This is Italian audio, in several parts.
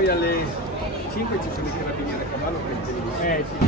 poi alle 5 ci sono i carabinieri a cavallo che è Eh sì.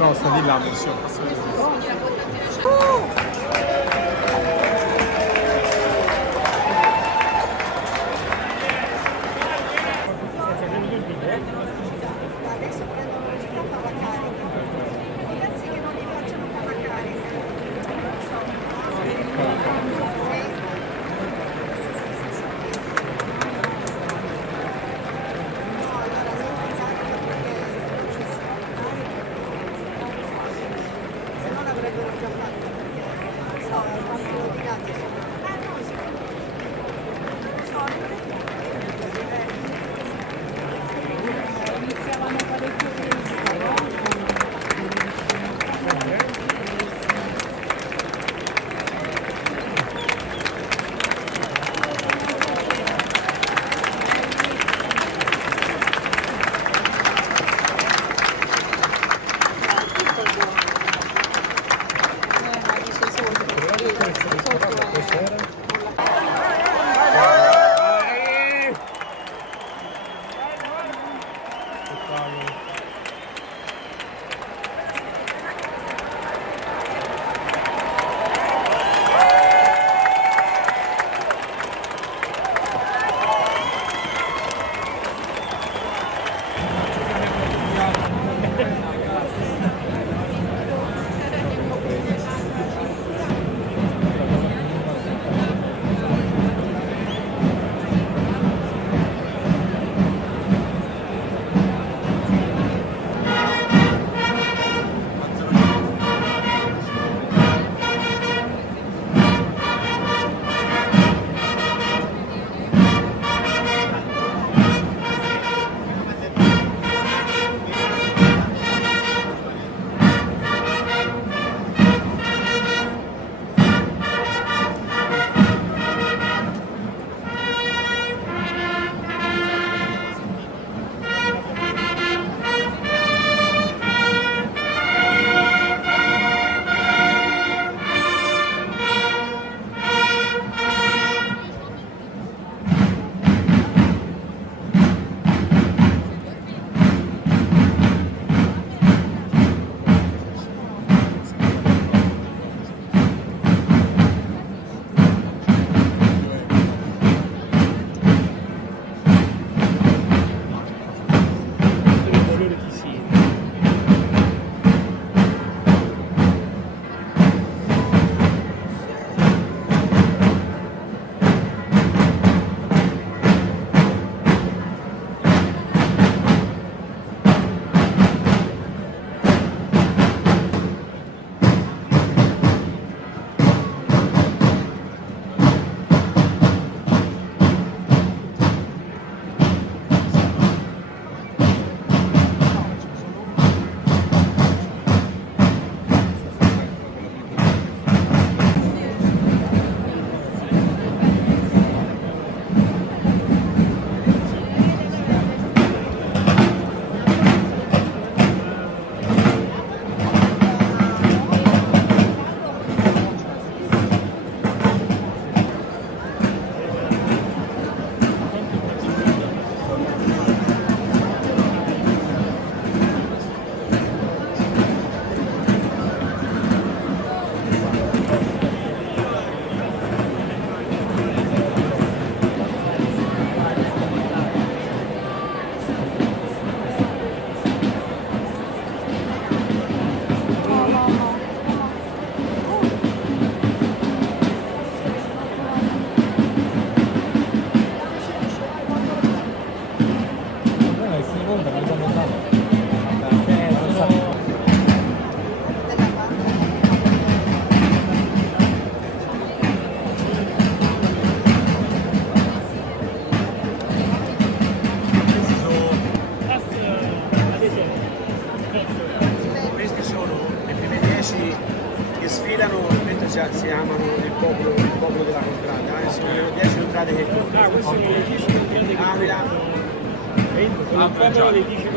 Пожалуйста, не ляпай, все. Thank you.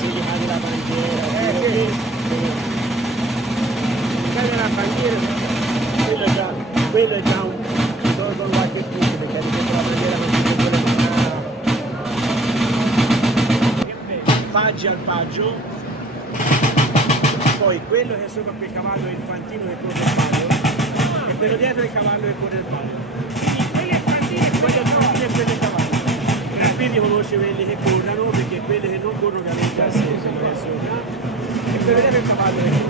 significati la bandiera. Eh, la bandiera, quello è già, quello è già un solo con qualche punto, perché ad esempio la bandiera non si può Paggi al paggio, poi quello che è sopra quel cavallo infantino che corre il palio e quello dietro è il cavallo che corre il palio. Gracias.